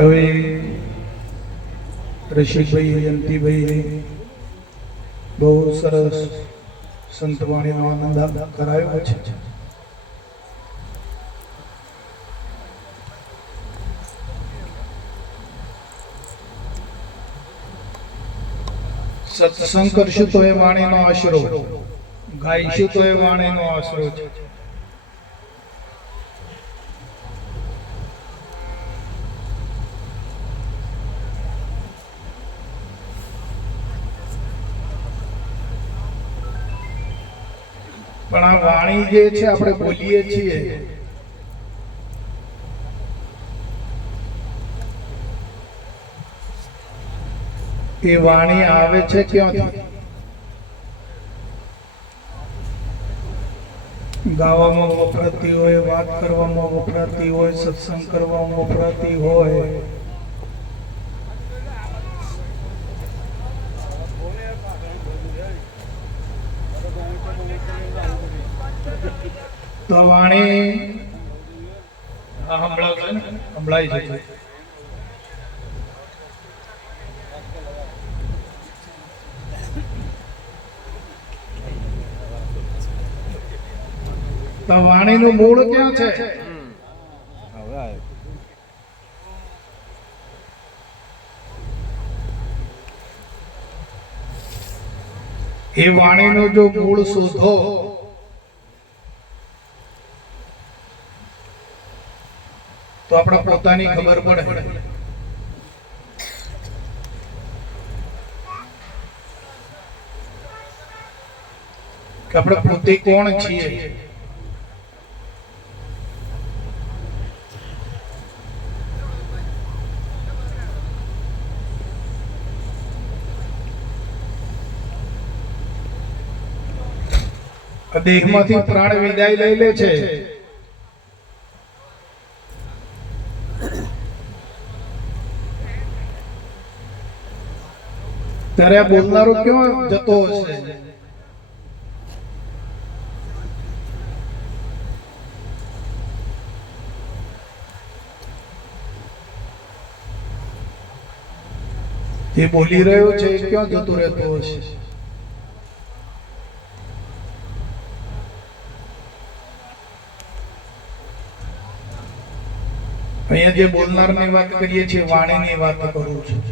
હવે રસિકભાઈ જયંતિભાઈ બહુ સરસ સંતવાણીનો આનંદ કરાયો છે. સત્સંગ કરશું તો એ વાણીનો આશરો, ગાઈશું તો એ વાણીનો આશરો છે. પણ આ વાણી જે છે આપણે બોલીએ છીએ એ વાણી આવે છે ક્યાંથી? ગાવામાં વપરાતી હોય, વાત કરવામાં વપરાતી હોય, સત્સંગ કરવામાં વપરાતી હોય. તો વાણી સંભળાય છે. તો વાણીનું મૂળ ક્યાં છે? એ વાણીનું જો મૂળ શોધો તો આપણે પોતાની ખબર પડે કે આપણે પોતે કોણ છીએ. દેહમાંથી પ્રાણ વિદાય લઈ લે છે ત્યારે આ બોલનારો ક્યાં જતો હશે? જે બોલી રહ્યો છે ક્યાં જતો રહેતો હશે? અહીંયા જે બોલનારની વાત કરીએ છીએ વાણીની વાત કરું છું.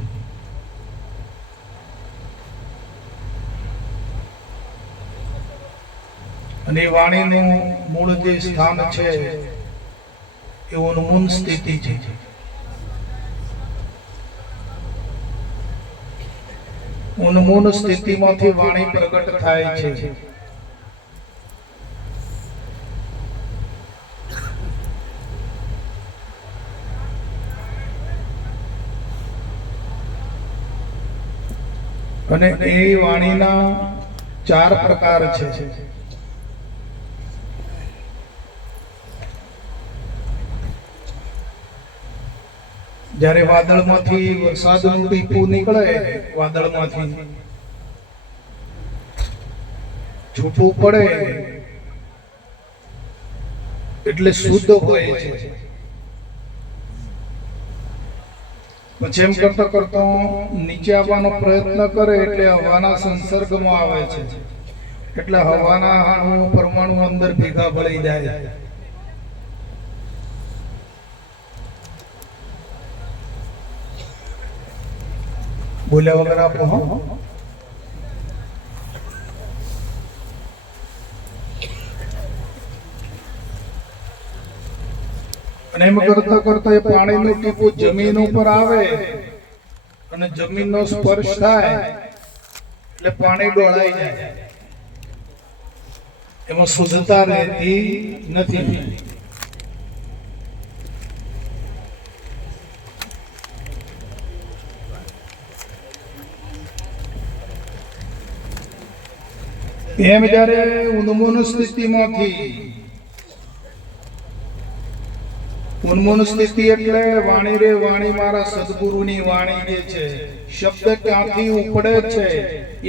અને વાણીનું મૂળ જે સ્થાન છે એ ઉન્મૂન સ્થિતિ છે. ઉન્મૂન સ્થિતિમાંથી વાણી પ્રગટ થાય છે. અને એ વાણીના 4 પ્રકાર છે. જ્યારે વાદળમાંથી વરસાદનું ટીપું નીકળે, વાદળમાંથી છૂટું પડે એટલે શુદ્ધ હોય છે. પછી એમ કરતા કરતા નીચે આવવાનો પ્રયત્ન કરે એટલે હવાના સંસર્ગમાં આવે છે. એટલે હવાના અણુ પરમાણુ અંદર ભેગા ભળી જાય. બોલ્યા વગર આપો. અને એમ કરતા કરતા એ પાણીનું ટીપું જમીન ઉપર આવે અને જમીનનો સ્પર્શ થાય એટલે પાણી ડોળાઈ જાય. એમાં શુદ્ધતા રહેતી નથી. એમ જ્યારે ઉન્મૂન સ્થિતિમાંથી, ઉન્મૂન સ્થિતિ એટલે વાણી રે વાણી મારા સદગુરુની વાણી જે છે, શબ્દ ક્યાંથી ઉપડે છે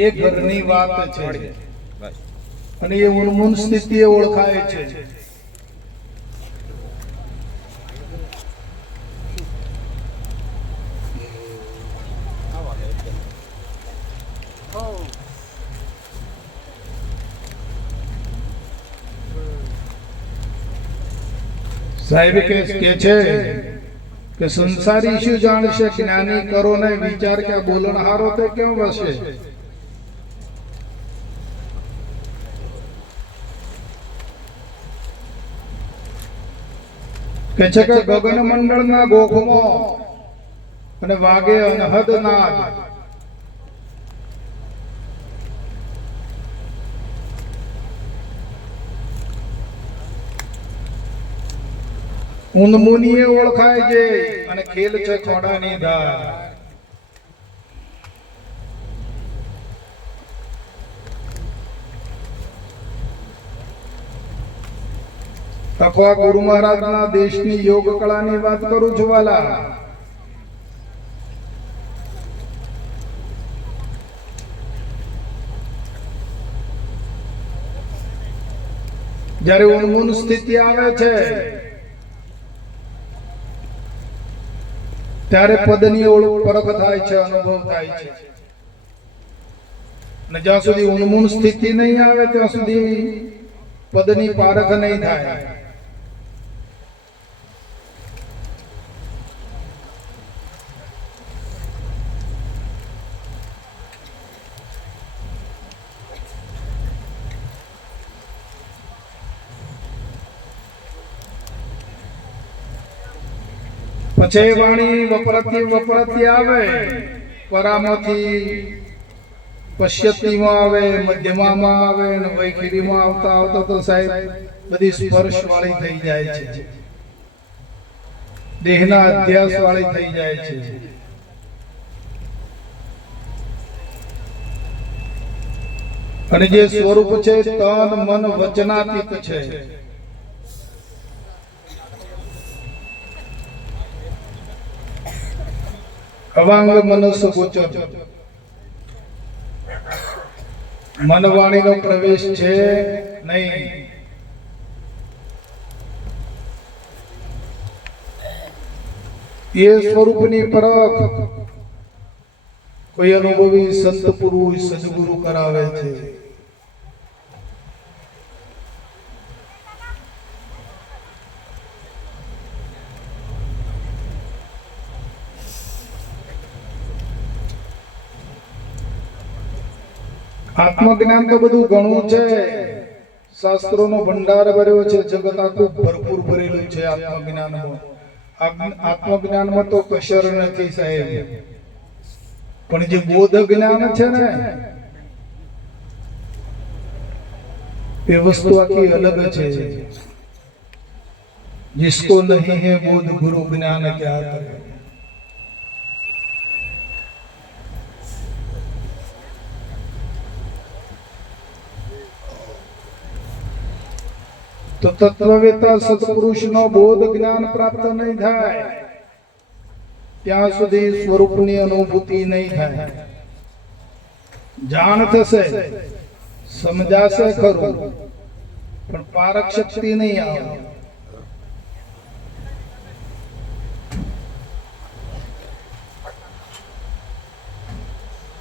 એ ઘરની વાત છે. અને એ ઉન્મૂન સ્થિતિ ઓળખાય છે. સાહેબ કે છે કે સંસારી શું જાણશે, જ્ઞાની કરો ને વિચાર કે બોલણહારો તે કેમ વસે. કે છે કે ગગન મંડળના ગોખમાં અને વાગે અનહદ નાદ. ઉન્મુનિએ ઓળખાય છે અને ખેલ છે ખોડાની ધાર. તકવા ગુરુ મહારાજના દેશની યોગ કળાની વાત કરું છું વાલા. જ્યારે ઉન્મૂન સ્થિતિ આવે છે ત્યારે પદની પરખ થાય છે, અનુભવ થાય છે. અને જ્યાં સુધી ઉન્મૂન સ્થિતિ નહીં આવે ત્યાં સુધી પદની પારખ નહીં થાય. પછી વાણી વપરાતી આવે, પરામાંથી પશ્યતીમાં આવે, મધ્યમાં આવે અને વૈખરીમાં આવતા આવતા તો સાહેબ બધી સ્પર્શ વાળી થઈ જાય છે, દેહના અધ્યાસ વાળી થઈ જાય છે. અને જે સ્વરૂપ છે તન મન વચનાતીત છે. અવાંગ મનસ ગોચર, મનવાણીનો પ્રવેશ છે નહીં. એ સ્વરૂપની પરખ કોઈ અનુભવી સંત પુરુષ સદગુરુ કરાવે છે. આત્મજ્ઞાન તો બધું ઘણું છે, શાસ્ત્રોનો ભંડાર ભર્યો છે, જગત આખું ભરપૂર ભરેલું છે આત્મજ્ઞાનમાં. આત્મજ્ઞાનમાં તો કસર નથી સાહેબ. પણ જે બોધ જ્ઞાન છે ને એ વસ્તુ આખી અલગ છે. जिसको नहीं है बोध गुरु ज्ञान क्या करे. તો તત્વવેતા સત્પુરુષનો બોધ જ્ઞાન પ્રાપ્ત નહીં થાય ત્યાં સુધી સ્વરૂપની અનુભૂતિ નહીં થાય. જાણ થશે, સમજાશે ખરું, પણ પારક શક્તિ નહીં આવે.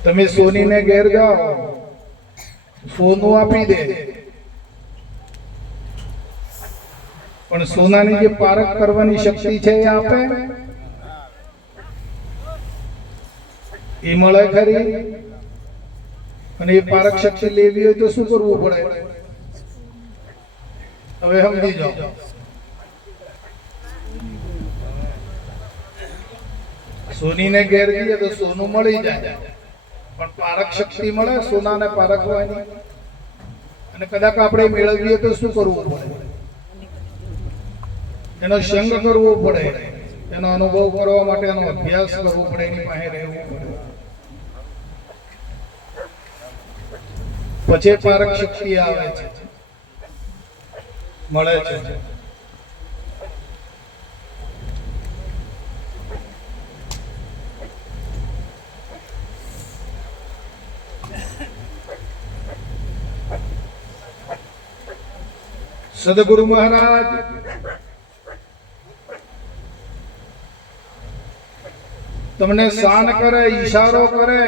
તમે સોનીને ઘેર જાઓ, સોનું આપી દે, પણ સોનાની જે પારખ કરવાની શક્તિ છે એ આપે? એ મળે ખરી? અને એ પારખ શક્તિ લેવી હોય તો શું કરવું પડે? હવે સમજી જાઓ. સોનીને ઘેર જઈએ તો સોનું મળી જાય, પણ પારખ શક્તિ મળે સોનાને પારખવાની? અને કદાચ આપણે મેળવીએ તો શું કરવું પડે? એનો સંગ કરવો પડે, એનો અનુભવ કરવા માટે એનો અભ્યાસ કરવો પડે, એની પાસે રહેવું પડે, પછી પારક શક્તિ આવે છે, મળે છે. સદગુરુ મહારાજ તમને શાન કરે, ઈશારો કરે,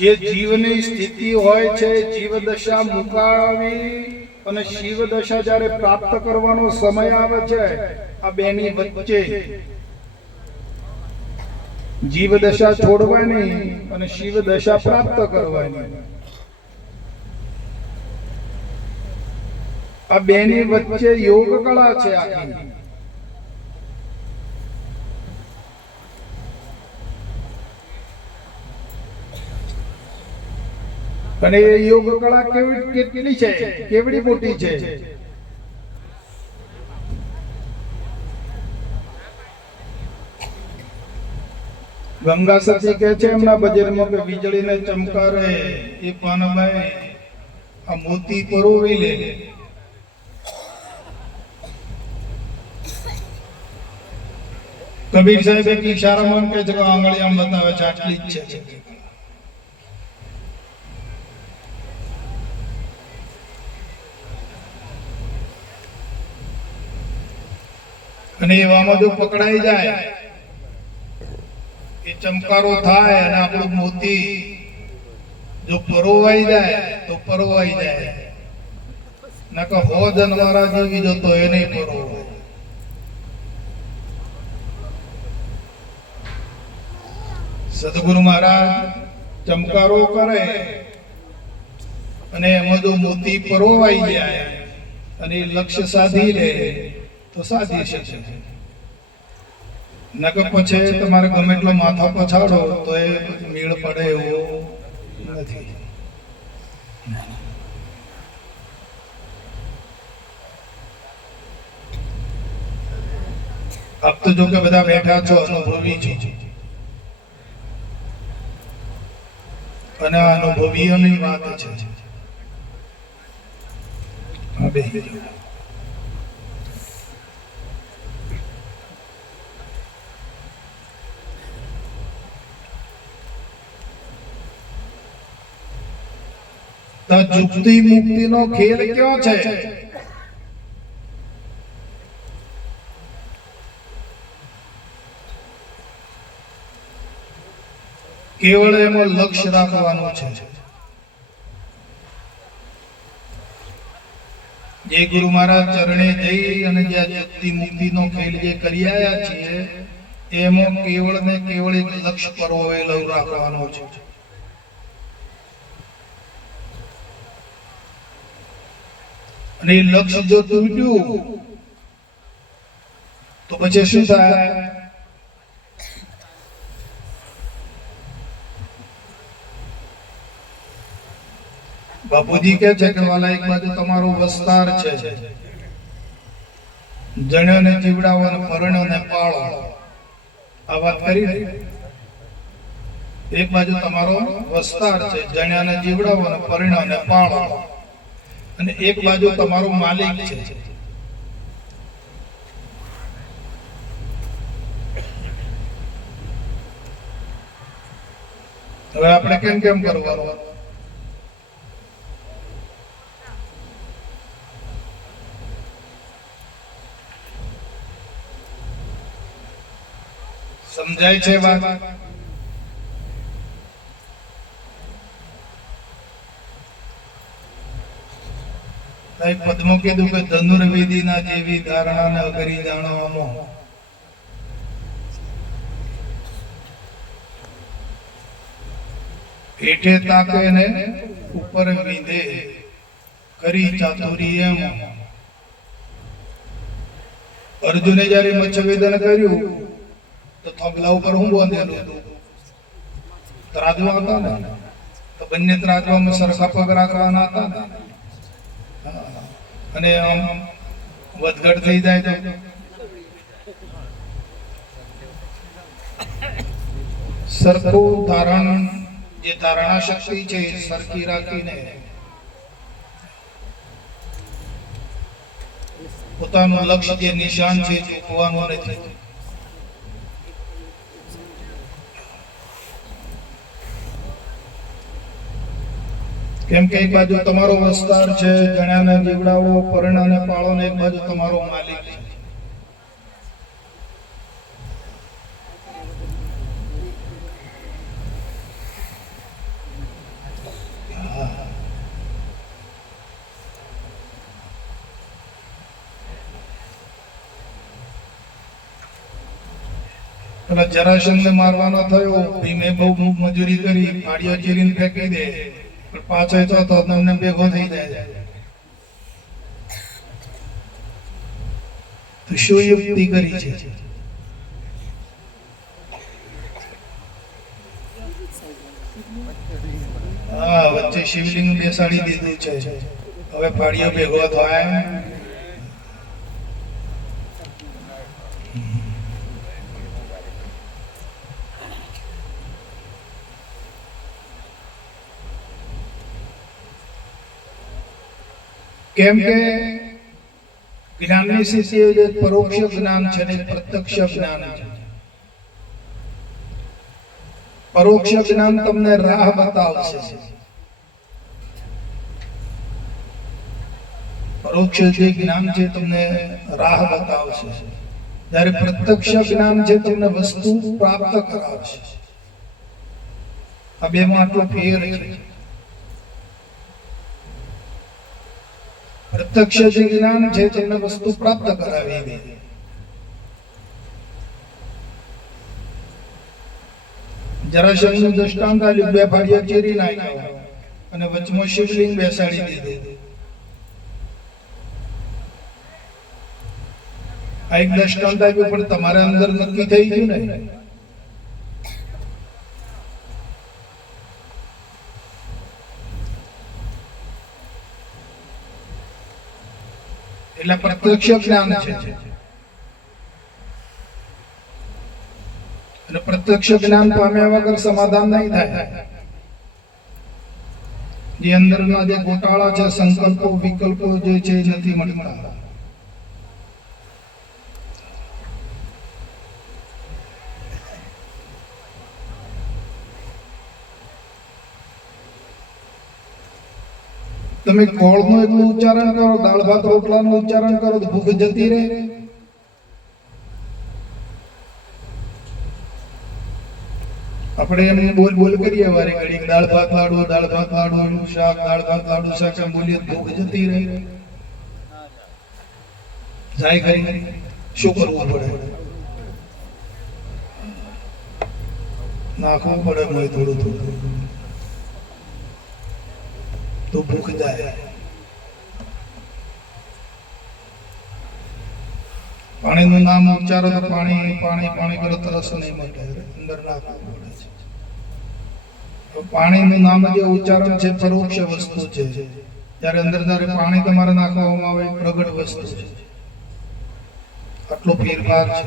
જે જીવની સ્થિતિ હોય છે, જીવ દશા મુકાવી અને શિવ દશા જ્યારે પ્રાપ્ત કરવાનો સમય આવે છે, આ બેની વચ્ચે જીવ દશા છોડવાની અને શિવ દશા પ્રાપ્ત કરવાની, આ બેની વચ્ચે યોગ કળા છે આખી. અને એ યોગ કળા કેટલી છે, કેવડી મોટી છે. ગંગા સતી કહે છે એમના બજેટમાં કે વીજળીને ચમકારે એ પાનભાઈ આ મોતી પરોવી લે. કબીર સાહેબ એક ઈશારામાં કહે છે કે આંગળી આમ બતાવે છે, આટલી જ છે. અને એવામાં જો પકડાઈ જાય, એ ચમકારો થાય અને આપણું મોતી જો પરોવાઈ જાય તો પરોવાઈ જાય, નકર હો જન્મારા જીવી જતો એ નહીં પરોવાય. સદગુરુ મહારાજ ચમકારો કરે અને એમાં જો મોતી પરોવાઈ જાય અને લક્ષ્ય સાધી લે તો સાધી શકે. નકર પછી તમારે ગમે એટલો માથા પછાડો તો એ મેળ પડે એવો નથી. આપ તો જો કે બધા બેઠા છો, અનુભવી છો, અને આ અનુભવીઓની વાત છે. જુક્તિ મુક્તિ નો ખેલ ક્યાં છે? કેવળ એમાં લક્ષ્ય રાખવાનું છે. જે ગુરુ મહારાજ ચરણે જઈ અને જે જુક્તિ મુક્તિ નો ખેલ જે કરી આવ્યા છીએ, એમાં કેવળ ને કેવળ એક લક્ષ્ય પરોવેલો રાખવાનો છે. અને એ લક્ષ્ય જો તૂટ્યું તો પછી શું થાય? બાપુજી કહે છે કે વાલા, એક બાજુ તમારો વસ્તાર છે, જણ્યોને જીવડાવો અને પરણ્યોને પાળો, આ વાત કરી ને. એક બાજુ તમારો વસ્તાર છે, જણ્યાને જીવડાવો અને પરણ્યોને પાળો, અને એક બાજુ તમારો માલિક છે. હવે આપણે કેમ કેમ કરવાનું? સમજાય છે વાત? પદ્મો કીધું કે ધનુર્વેદી ના જેવી ધારણા ને અગરી જાણવામાં હેઠે તાકે ને ઉપર વિધે કરી ચાતુરી એમ. અર્જુને જયારે મચ્છવેદન કર્યું તો થગલા ઉપર હું બાંધેલું હતું? ત્રાજવા હતા ને, તો બંને ત્રાજવામાં સરખા પગ રાખવાના હતા ને. અને આમ વધઘટ થઈ જાય તો સરખું ધારણ, જે ધારણા શક્તિ છે સરખી રાખીને પોતાનું લક્ષ્ય જે નિશાન છે ચૂકવાનું નથી. કેમ કે એક બાજુ તમારો વસ્તાર છે, જણાને જીવડાવો, પરણાને પાળો, ને એક બાજુ તમારો માલિક છે. પેલા જરાસંઘને મારવાનો થયો, ભીમે બહુ મજૂરી કરી, ફાડીઓ ચીરીને ફેંકી દે, પણ પાછો તો તમને ભેગો થઈ જાય. તો શું યુક્તિ કરી છે? હા, વચ્ચે શિવલિંગ બેસાડી દીધું છે. હવે ફાડીઓ ભેગો થાય. કેમ કે જ્ઞાનની સ્થિતિ એક પરોક્ષ જ્ઞાન છે ને પ્રત્યક્ષ જ્ઞાન છે. પરોક્ષ જ્ઞાન તમને રાહ બતાવશે. પરોક્ષ જે જ્ઞાન છે તમને રાહ બતાવશે, જ્યારે પ્રત્યક્ષ જ્ઞાન છે તમને વસ્તુ પ્રાપ્ત કરાવશે. આ બેમાં આટલો ફેર છે. પ્રત્યક્ષ જે જ્ઞાન છે તમને વસ્તુ પ્રાપ્ત કરાવી દે. જરાસંઘનું દૃષ્ટાંત આલ્યું, બે ફાડિયા ચીરી નાખ્યા અને વચમાં શિવલિંગ બેસાડી દીધું. આ એક દૃષ્ટાંત આપ્યું, પણ તમારા અંદર નક્કી થઈ ગયું ને. એટલે પ્રત્યક્ષ જ્ઞાન છે. અને પ્રત્યક્ષ જ્ઞાન પામ્યા વગર સમાધાન નહીં થાય. જે અંદરના જે ગોટાળા છે, સંકલ્પો વિકલ્પો જે છે એ નથી મળતા. તમે કોળનું એટલું ઉચ્ચારણ કરો, દાળ ભાત રોટલાનું ઉચ્ચારણ કરો તો ભૂખ જતી રહે. આપણે એમ બોલ બોલ કરીએ વારે ઘડી, દાળ ભાત લાડુ, દાળ ભાત લાડુ શાક, દાળ ભાત લાડુ શાક એમ બોલીએ ભૂખ જતી રહે. જાય ખરી. શું કરવું પડે? નાખવું પડે થોડું થોડું, તો ભૂખ જાય. પાણીનું નામ ઉચ્ચારો તો પાણી પાણી પાણી કરો તો રસ નહીં મળે, અંદર નાખવું પડે છે. પાણીનું નામ જે ઉચ્ચારણ છે પરોક્ષ વસ્તુ છે. જ્યારે અંદર જ્યારે પાણી તમારે નાખવામાં આવે પ્રગટ વસ્તુ છે. આટલો ફેરફાર છે.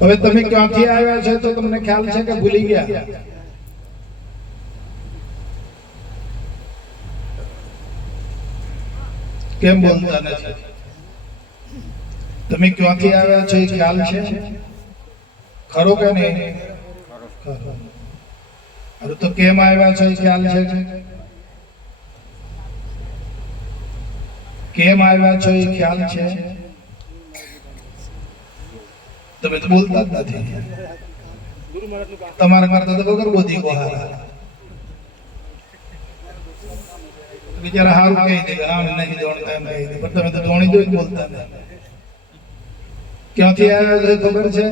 હવે તમે ક્યાંથી આવ્યા છો તો તમને ખ્યાલ છે કે ભૂલી ગયા? કેમ બોલતા નથી? તમે ક્યાંથી આવ્યા છો એ ખ્યાલ છે? ખરો કે નહીં? ખરો. તો કેમ આવ્યા છો એ ખ્યાલ છે? કેમ આવ્યા છો એ ખ્યાલ છે? તમે તો બોલતા જ નથી. તમારા કરતા તો વગર બોધી કો હારા. બિચારા હારું કહી દે, હા નહીં દોડતા એમ કહી દે, પણ તમે તો દોણી જોઈ બોલતા નથી. ક્યાંથી આવ્યા છો ખબર છે?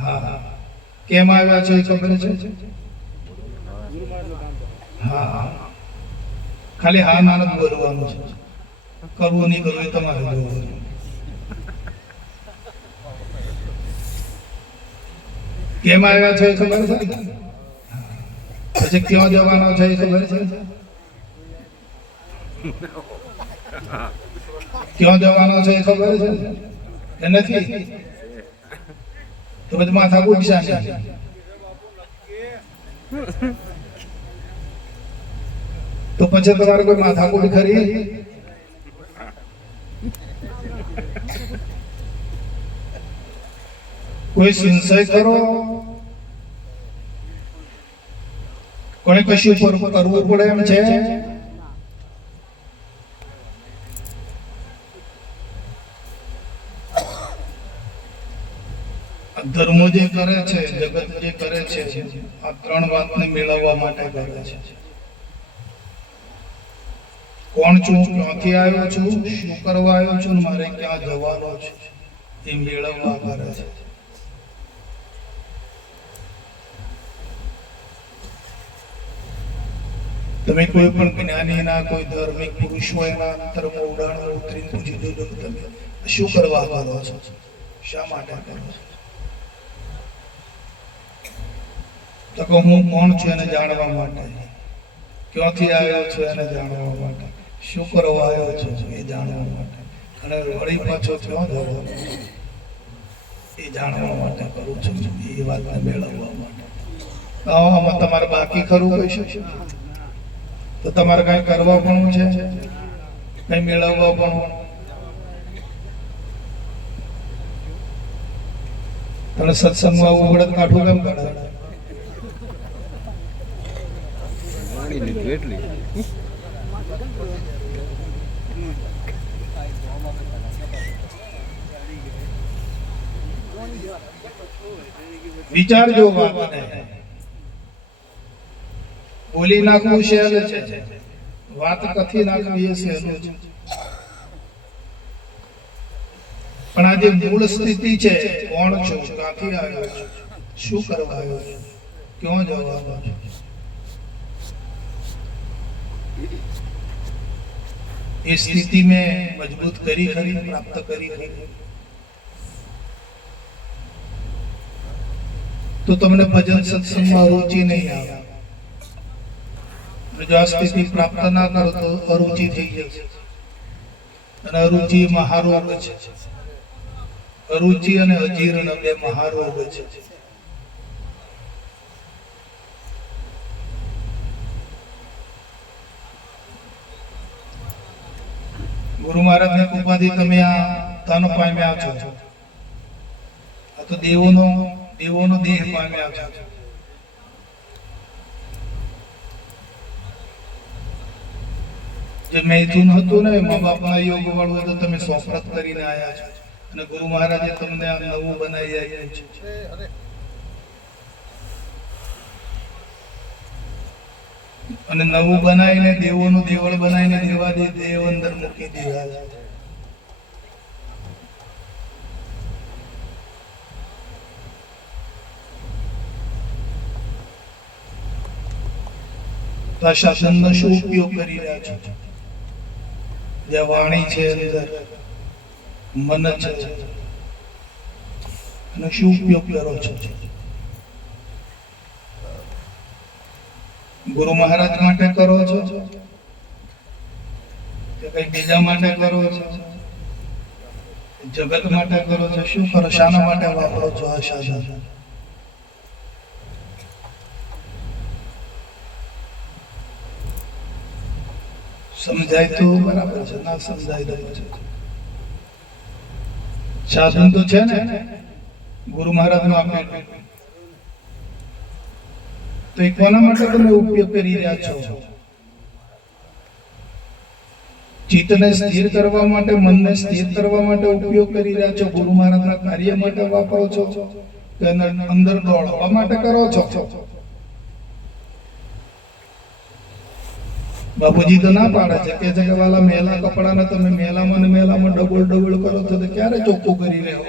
હા. કેમ આવ્યા છો ખબર છે? હા. ખાલી હા ના જ બોલવાનું છે. કરવું નહીં કરવું એ તમારે જોવાનું. કેમ આવ્યા છો એ ખબર છે? પછી ક્યાં જવાનો છે એ ખબર છે? ક્યાં જવાનો છે એ ખબર છે કે નથી? તો પછી માથા પૂછ્યા છે. તો પછી તમારે કોઈ માથાકૂટ ખરી? કોઈ સંશય કરો? કોને કશું કરવું પડે એમ છે? ધર્મો જે કરે છે, જગત જે કરે છે, આ ત્રણ વાતને મેળવવા માટે કરે છે. કોણ છું, ક્યાંથી આવ્યો છું, શું કરવા આવ્યો છું, મારે ક્યાં જવાનો છે, એ મેળવવા કરે છે. તમે કોઈ પણ જ્ઞાનીના, કોઈ ધાર્મિક પુરુષો એના અંતરમાં ઉડાણ ઉતરીને પૂછી જોજો, તમે શું કરવા કરો છો, શા માટે કરો છો? તો કે હું કોણ છું એને જાણવા માટે, ક્યાંથી આવ્યો છું એને જાણવા માટે, શું કરવા આવ્યો છું એ જાણવા માટે, અને વળી પાછો ક્યાં જવાનો એ જાણવા માટે કરું છું, એ વાતને મેળવવા માટે. આમાં તમારે બાકી ખરું કહી શકશો? તો તમારે કઈ કરવા પણ છે, કઈ મેળવવા પણ. અને સત્સંગમાં ઉઘડત કાઢું કેમ કાઢે? વિચારજો વાતને. બોલી નાખવું સહેલું છે, વાત કથી નાખવી એ સહેલું છે. પણ આ જે મૂળ સ્થિતિ છે, કોણ છું, ક્યાંથી આવ્યો છું, શું કરવા આવ્યો છું, ક્યાં જવાનો છું, એ સ્થિતિ મેં મજબૂત કરી ખરી, પ્રાપ્ત કરી ખરી, તો તમને ભજન સત્સંગમાં રુચિ નહીં આવે. જો આ સ્થિતિ પ્રાપ્ત ના કરો તો અરુચિ થઈ જશે, અને અરુચિ મહારોગ છે. અરુચિ અને અજીર્ણ બે મહારોગ છે. ગુરુ મહારાજની કૃપાથી તમે આ તન પામ્યા છો, આ તો દેવોનો દેહ પામ્યા છો. જે મૈથુન હતું ને, મા બાપના યોગ વાળું, તો તમે સોફરત કરીને આવ્યા છો, અને ગુરુ મહારાજે તમને આ નવું બનાવી આપ્યું છે. અને નવું બનાવીને દેવોનું દેવળ બનાવીને દેવાદી દેવ અંદર મૂકી દીધા છે. આ શાસનનો શું ઉપયોગ કરી રહ્યા છો? જે વાણી છે, અંદર મન છે, અને શું ઉપયોગ કરો છો? ગુરુ મહારાજ માટે કરો છો કે કઈ બીજા માટે કરો છો? જગત માટે કરો છો? શું કરો? શાના માટે વાપરો છો આ સાધન? સમજાય તો બરાબર છે, ના સમજાય તો પછી સાધન તો છે ને ગુરુ મહારાજ નું આપેલું, તો એ કોના માટે તમે ઉપયોગ કરી રહ્યા છો? ચિત્તને સ્થિર કરવા માટે, મનને સ્થિર કરવા માટે ઉપયોગ કરી રહ્યા છો? ગુરુ મહારાજના કાર્ય માટે વાપરો છો કે અંદર દોડવા માટે કરો છો? બાપુજી તો ના પાડે છે, કે છે કે વાલા મેલા કપડાને તમે મેલામાં ને મેલામાં ડબલ ડબલ કરો છો, તો ક્યારે ચોખ્ખું કરી રહ્યો?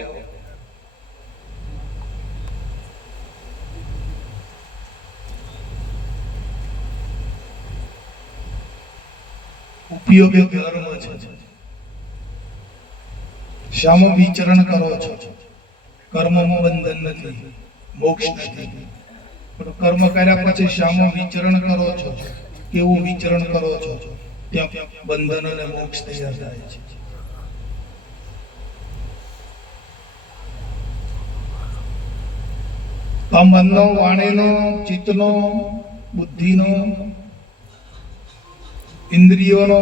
ઉપયોગ એ ધર્મ છે. શામાં વિચરણ કરો છો? કર્મમાં બંધન નથી, મોક્ષ નથી. પણ કર્મ કર્યા પછી શામાં વિચરણ કરો છો? કેવું વિચરણ કરો છો? ત્યાં બંધન અને મોક્ષ તૈયાર થાય છે. આ મનનો, વાણીનો, ચિત્તનો, બુદ્ધિનો, ઇન્દ્રિયોનો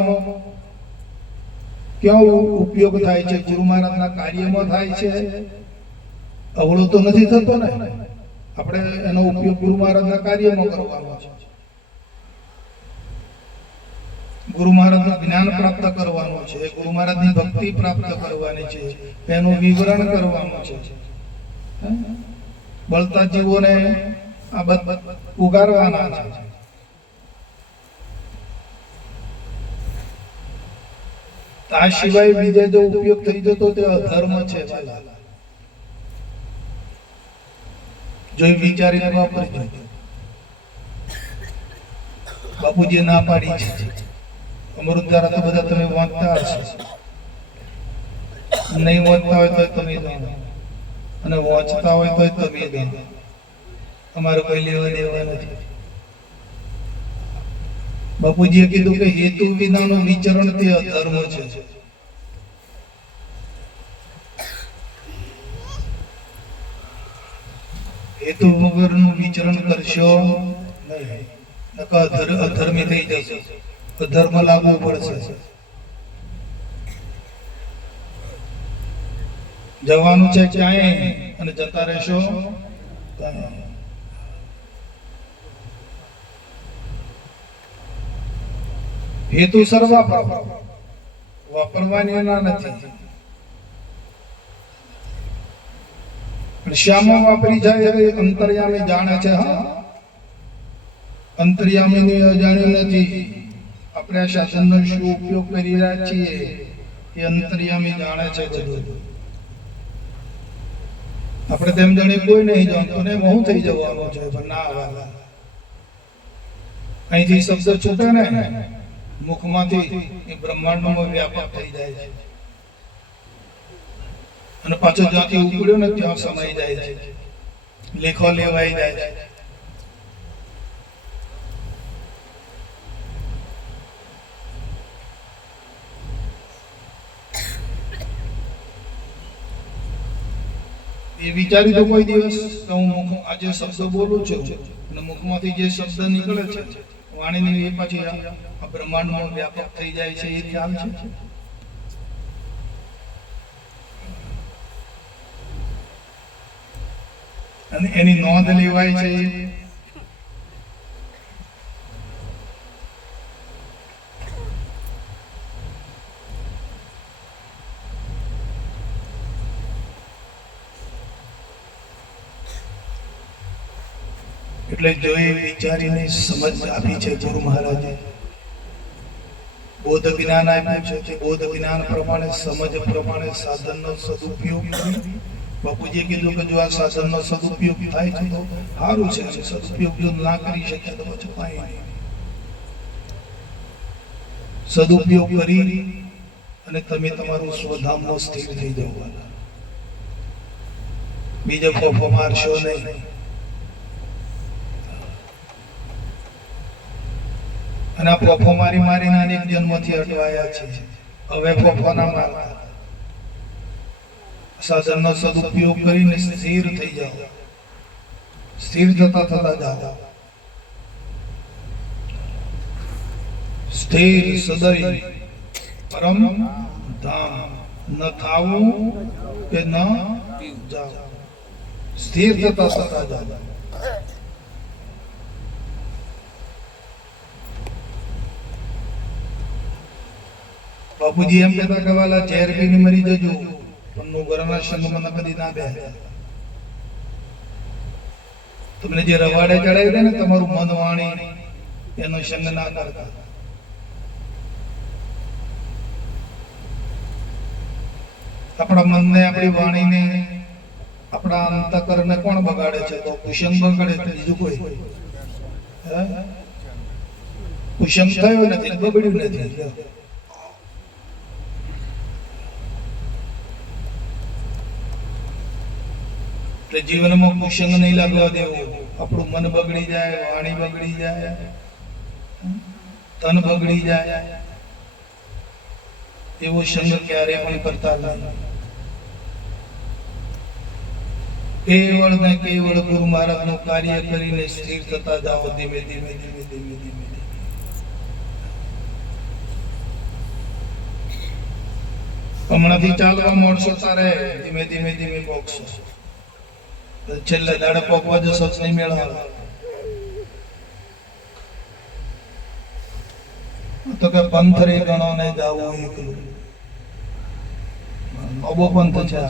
ક્યાં ઉપયોગ થાય છે? ગુરુ મહારાજના કાર્યમાં થાય છે. અવળો તો નથી થતો ને? આપણે એનો ઉપયોગ ગુરુ મહારાજના કાર્યમાં કરવાનો છે. ગુરુ મહારાજનું જ્ઞાન પ્રાપ્ત કરવાનું છે, ગુરુ મહારાજની ભક્તિ પ્રાપ્ત કરવાની છે, એનું વિવરણ કરવાનું છે. બળતા જીવોને આ ઉગારવાના છે. આ સિવાય બીજે જો ઉપયોગ થઈ જતો તે અધર્મ છે. જોઈ વિચારીને વાપરજો. બાપુજી ના પાડી છે. અમૃત ધારા તો બધા તમે વાંચતા હશે, નહીં વાંચતા હોય તો તમે જાણો, અને વાંચતા હોય તો તમે જાણો. અમારે કોઈ લેવા દેવા નથી. બાપુજીએ કીધું કે હેતુ વિનાનું વિચરણ તે અધર્મ છે. હેતુ વગરનું વિચરણ કરશો નહીં, અધર્મી થઈ જશે, અધર્મ લાગુ પડશે. જવાનું છે ક્યાંય અને જતા રહેશો. હેતુ સર્વા વાપરવાની ના નથી. શ્યામા વાપરી જાય એ અંતર્યામી જાણે છે. હા, અંતર્યામી અજાણ્યું નથી. આપણે આ શાસનનો શું ઉપયોગ કરી રહ્યા છીએ એ અંતર્યામી જાણે છે બધું. આપણે તેમ જાણે કોઈ નહીં જાણતું ને હું થઈ જવાનું છે. પણ ના વાલા, અહીંથી શબ્દ છૂટે ને મુખમાંથી એ બ્રહ્માંડમાં વ્યાપક થઈ જાય છે, અને પાછો જ્યાંથી ઉપડ્યો ને ત્યાં સમાઈ જાય છે, લેખો લેવાઈ જાય છે. એ વિચારી તો કોઈ દિવસ કે હું આજે શબ્દ બોલું છું અને મુખમાંથી જે શબ્દ નીકળે છે વાણીની એ પછી આ બ્રહ્માંડમાં વ્યાપક થઈ જાય છે, એ ખ્યાલ છે. અને એની નોંધ લેવાય છે. એટલે જોઈ વિચારીને સમજ આપી છે ગુરુ મહારાજે. બોધ જ્ઞાન આપ્યું છે કે બોધ જ્ઞાન પ્રમાણે, સમજ પ્રમાણે સાધનનો સદુપયોગ કરી. બાપુજીએ કીધું કે જો આ સાધનનો સદુપયોગ થાય છે તો સારું છે, સદુપયોગ જો ના કરી શકે તો પછી પાય નહીં. સદુપયોગ કરી અને તમે તમારું સ્વધામમાં સ્થિર થઈ જાવ. બીજો ફોફો મારશો નહીં. અને આ ફોફો મારી મારીને અનેક જન્મથી અટવાયા છે. હવે ફોફો ના મારતા, સાધનનો સદુપયોગ કરીને સ્થિર થઈ જાઓ. સ્થિર થતા થતા જાઓ. સ્થિર સદય પરમ ધામ, ન ખાવું કે ન જાઓ. સ્થિર થતા થતા જાઓ. બાપુજી એમ કહેતા કે વાલા ઝેર પીને મરી જજો પણ ઘરના સંગમાં કદી ના બે. તમને જે રવાડે ચડાવી દે ને તમારું મન વાણી, એનો સંગ ના કરતા. આપણા મનને, આપણી વાણીને, આપણા અંતકરણને કોણ બગાડે છે? તો કુસંગ બગાડે છે, બીજું કોઈ. કુસંગ થયો નથી, બગડ્યું નથી. એટલે જીવનમાં કુસંગ નહીં લાગવા દેવું. આપણું મન બગડી જાય, વાણી બગડી જાય, તન બગડી જાય, એવો સંગ ક્યારે પણ કરતા નહીં. કેવળ ને કેવળ ગુરુ મહારાજ નું કાર્ય કરીને સ્થિર થતા જાઓ. ધીમે ધીમે ધીમે ધીમે ધીમે હમણાંથી ચાલવા મળશો તારે ધીમે ધીમે ધીમે પોકશો. છેલ્લે દાડે પોકવા જશો નહીં મેળવા. તો કે પંથ રે ગણો ને જાવું એકલું. અબો પંથ છે.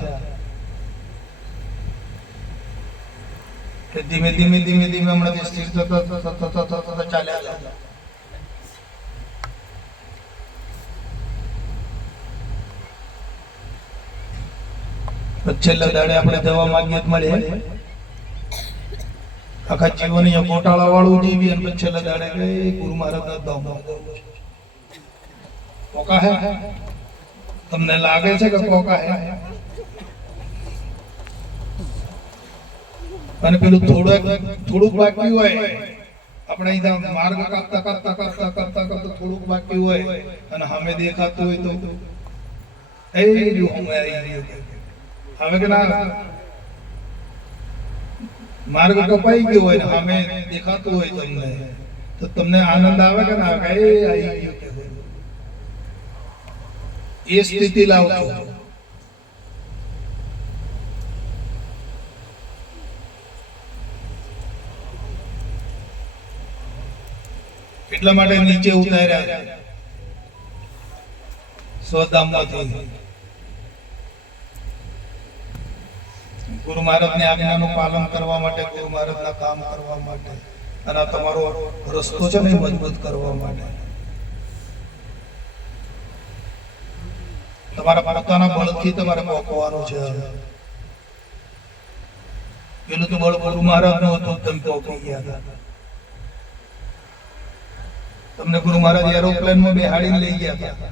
ધીમે ધીમે ધીમે ધીમે હમણાં સ્થિર થતા ચાલ્યા જાય. છેલ્લા દાડે આપણે દવા માંગીએ તો મળે, આખા જીવન ગોટાળા વાળું જીવી અને છેલ્લા દાડે ગુરુ મહારાજ ના પોકા હે. તમને લાગે છે કે પોકા હે? અને પેલું થોડુંક બાકી હોય, આપણે અહીંયા માર્ગ કાપતા કાપતા કાપતા કાપતા કાપતા થોડુંક બાકી હોય અને સામે દેખાતું હોય તો એ હવે કે ના માર્ગ કપાઈ ગયો હોય ને સામે દેખાતું હોય તમને, તો તમને આનંદ આવે કે ના આવે? એ સ્થિતિ લાવજો. એટલા માટે નીચે ઉતાર્યા સ્વધામમાંથી ગુરુ મહારાજની આજ્ઞાનું પાલન કરવા માટે, ગુરુ મહારાજના કામ કરવા માટે, અને તમારો રસ્તો છે ને મજબૂત કરવા માટે. તમારા પોતાના બળથી તમારે પોકવાનું છે. પેલું તો બળ ગુરુ મહારાજનું હતું, તમે પોકી ગયા હતા. તમને ગુરુ મહારાજ એરોપ્લેનમાં બેહાડીને લઈ ગયા હતા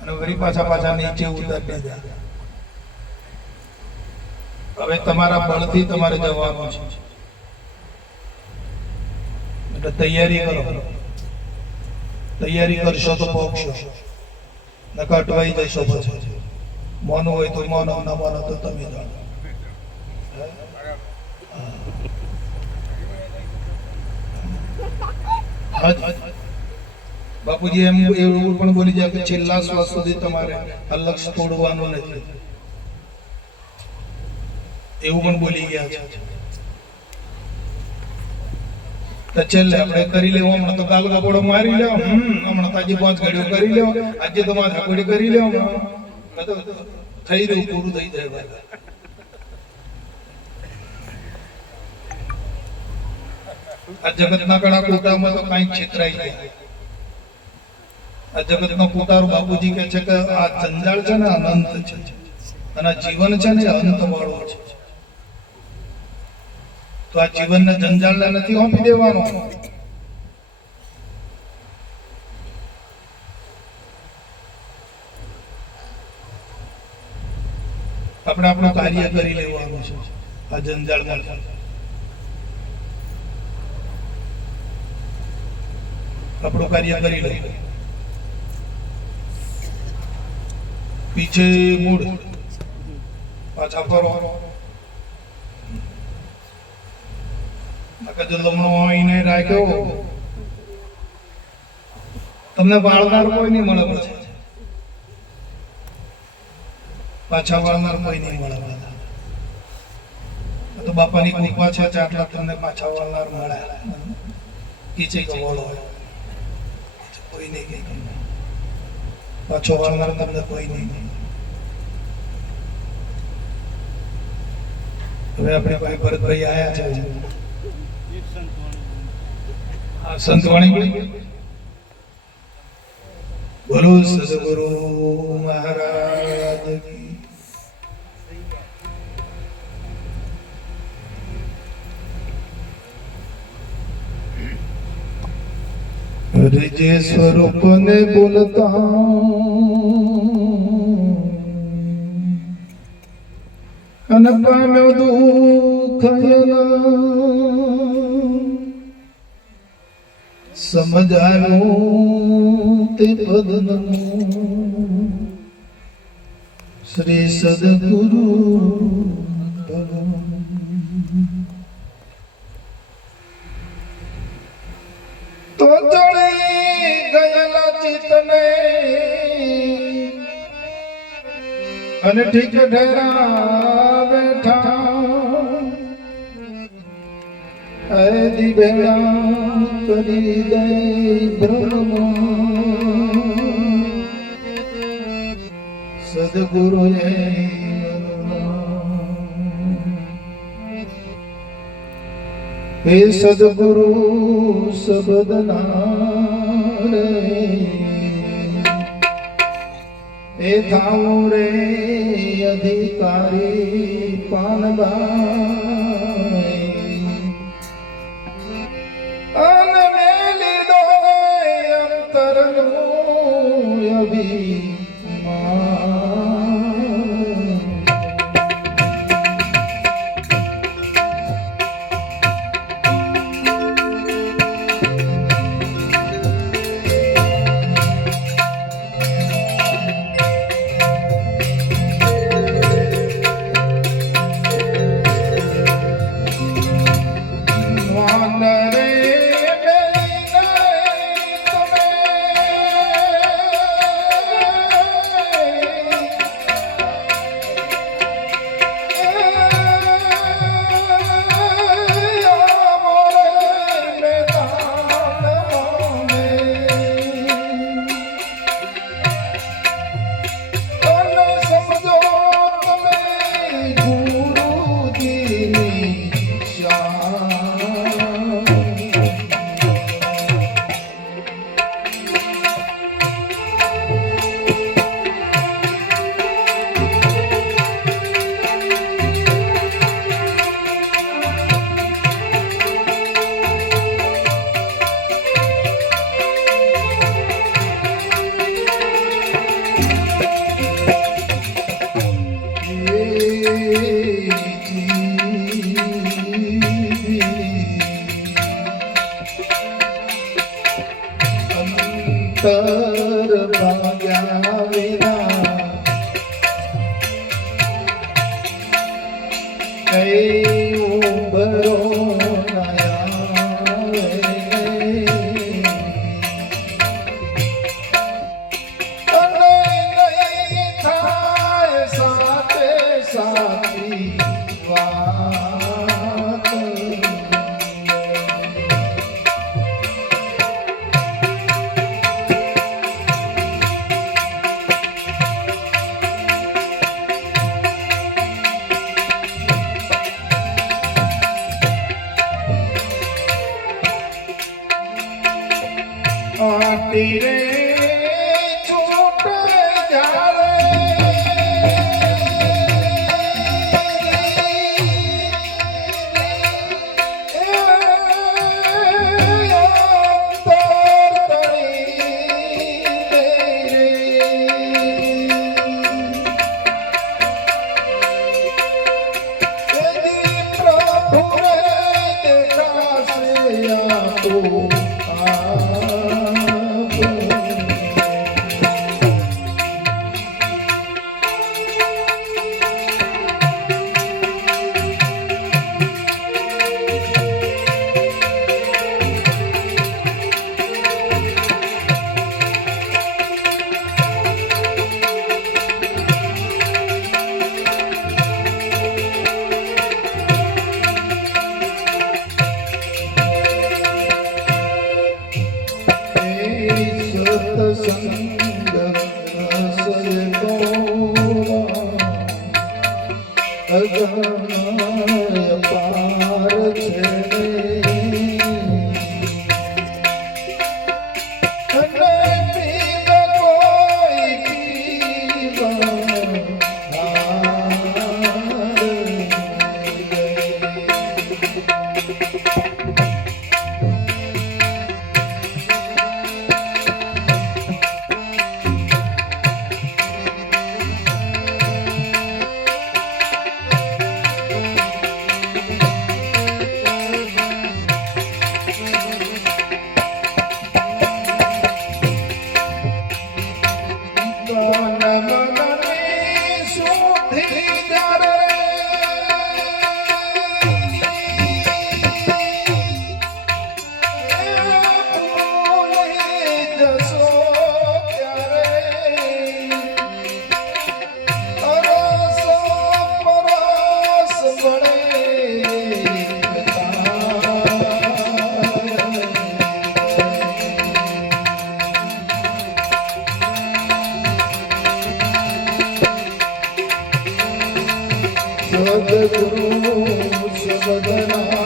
અને વળી પાછા નીચે ઉતારી દીધા. હવે તમારા બળથી તમારે જવાનું છે, એટલે તૈયારી કરો. તૈયારી કરશો તો પહોંચશો, નકર અટવાઈ જશો. પછી મોનું હોય તો મોનો, ના મોનો તો તમે જાણો. બાપુજી એમ એવું પણ બોલી જાય કે છેલ્લા શ્વાસ સુધી તમારે આ લક્ષ્ય તોડવાનું નથી, એવું પણ બોલી ગયા છે. તો છેલ્લે આપણે કરી લેવું. હમણાં તો કાલ કપડો મારી લેવો, હમણાં તાજી 5 ઘડીઓ કરી લેવો, આજે તો માથા કોડી કરી લેવો, થઈ રહ્યું, પૂરું થઈ જાય. આ જગતના ઘણા કુટામાં તો કઈ છેતરાઈ જાય. આ જગતનો કુટાર બાપુજી કહે છે કે આ જંજાળ છે ને અનંત છે, અને આ જીવન છે ને અંત વાળો છે. તો આ જીવનના જંજાળને નથી સોંપી દેવાનો. આપણે આપણું કાર્ય કરી લેવાનું છે. આ જંજાળમાં આપણું કાર્ય કરી લે. પીછે મૂળ, પાછા ફરો. જો લમણો એને રાખ્યો, તમને વાળનાર કોઈ નહીં મળે. પછી પાછા વાળનાર કોઈ નહીં મળે. તો બાપાની કૃપા છે, આટલા તમને પાછા વાળનાર મળે. કીચે કવળો કોઈ નહીં, કઈ પાછો વાળનાર તમને કોઈ નહીં. હવે આપણે ભાઈ ભરતભાઈ આયા છે. સંતવાણી બોલો સદગુરુ મહારાજ કી. જે સ્વરૂપ ને બોલતા અને પામ્યો દુઃખ સમજાયું તે પદનું શ્રી સદગુરુ તો ચડી ગયેલા ચિત્તને અને ઠીક ઠેરા બેઠા આદિ બેલા કરી દે બ્રહ્મ સદગુરુએ હે સદગુરુ સબદના રે એ થાઉ રે અધિકારી પાનબાઈ અને મેલી દો અંતરનું અભિમાન અંતર ભાગ્યા વિના કઈ ઉભરો તીરે છૂટ જાવે સદગુરુ સબદના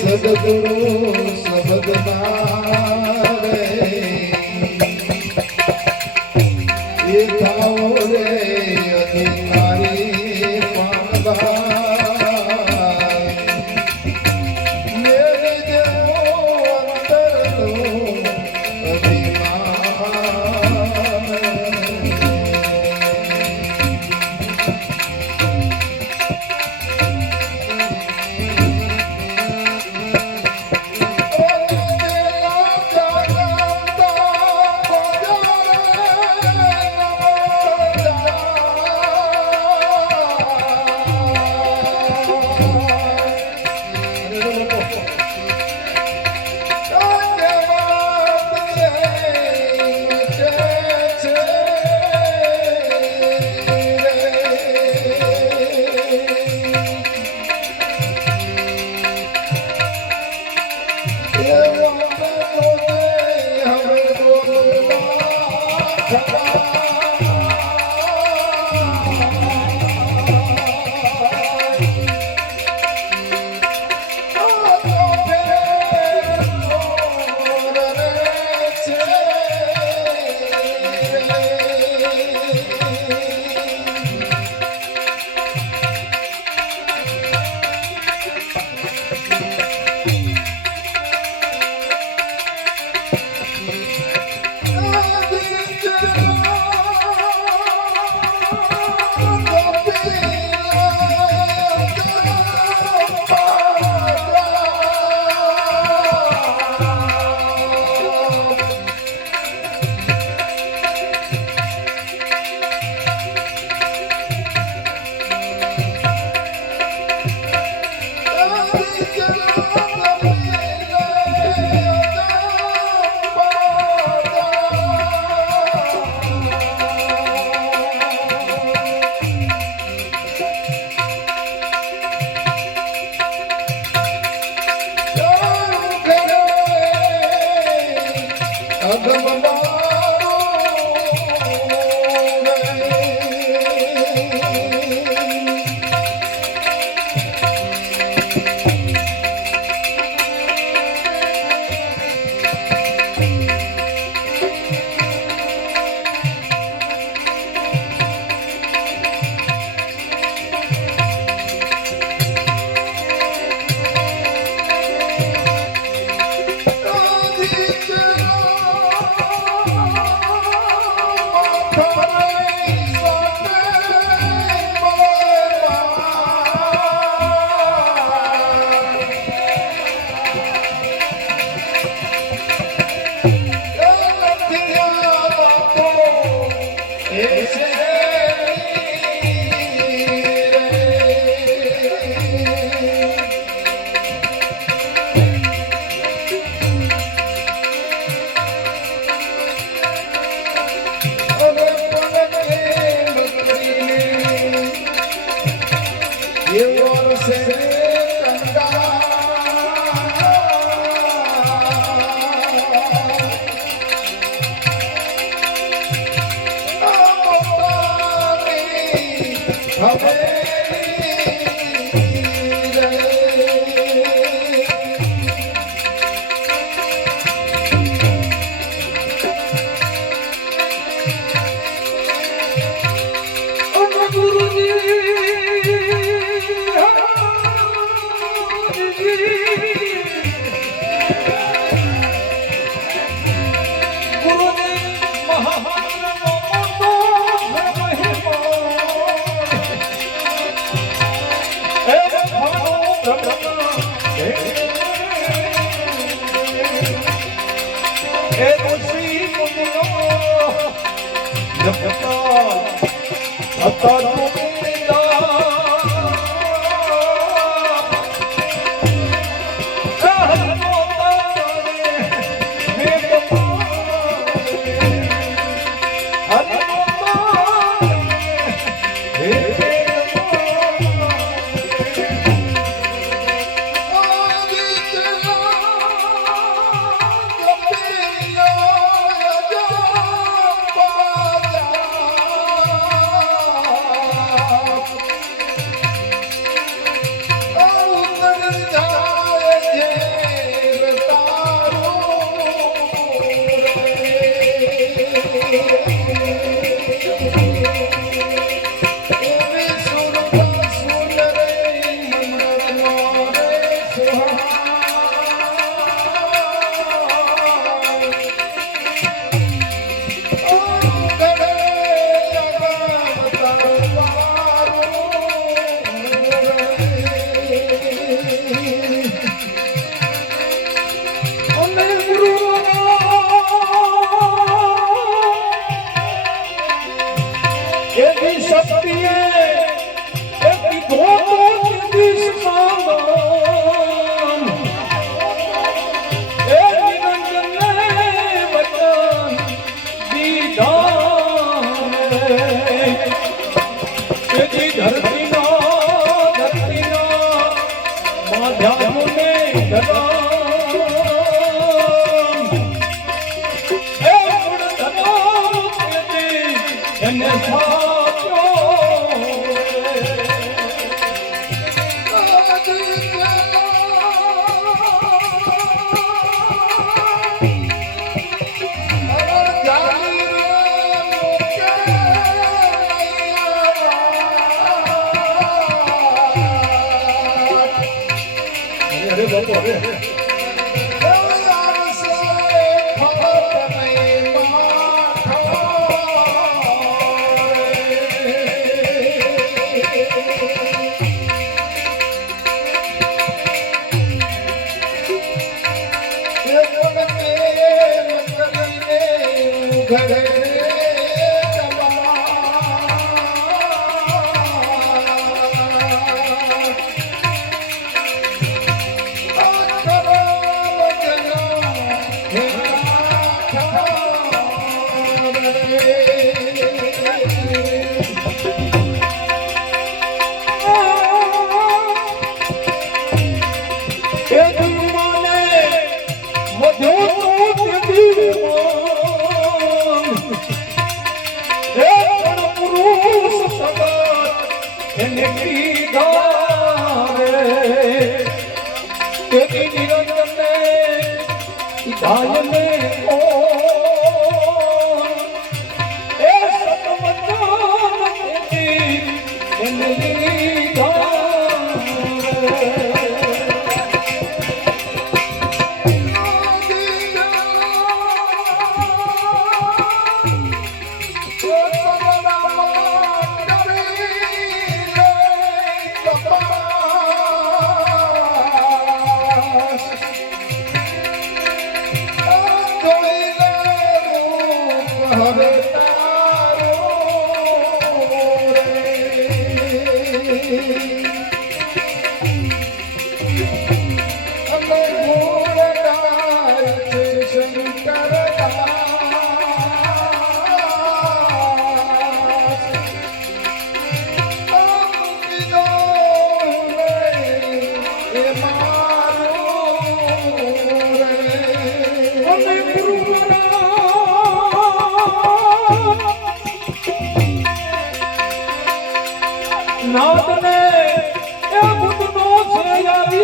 સદગુરુ શબ્દના રે એ થાઓ રે અધિકારી પામવાય મેરે દેવો અંતરનો અભિમાન એ વર્ષે કંગાળ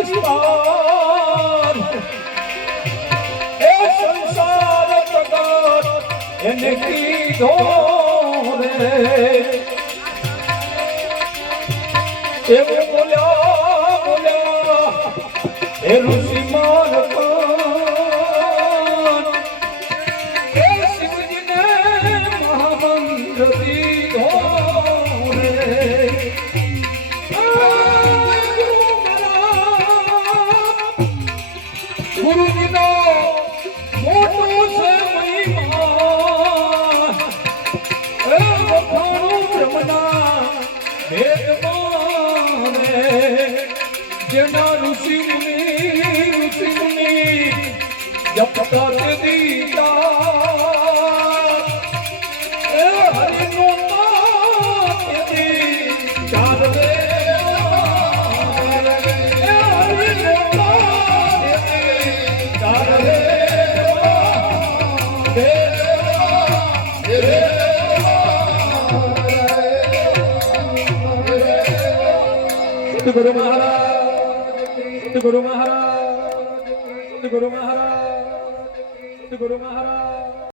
વિસ્તાર એ સંસાર જગત એને કીધો રે એવું બોલ્યા એ ઋષિ માનક એ શિવજીને મહામંત્ર દીધો રે ગુરુજીનો મોટો છે મહિમા એ વખાણું બ્રહ્મના વેદમાં જેના ઋષિ મુનિ જપતા તે દીતા એ હરિનો નામ યદી ચાર વે गुरु महाराज गुरु महाराज गुरु महाराज गुरु महाराज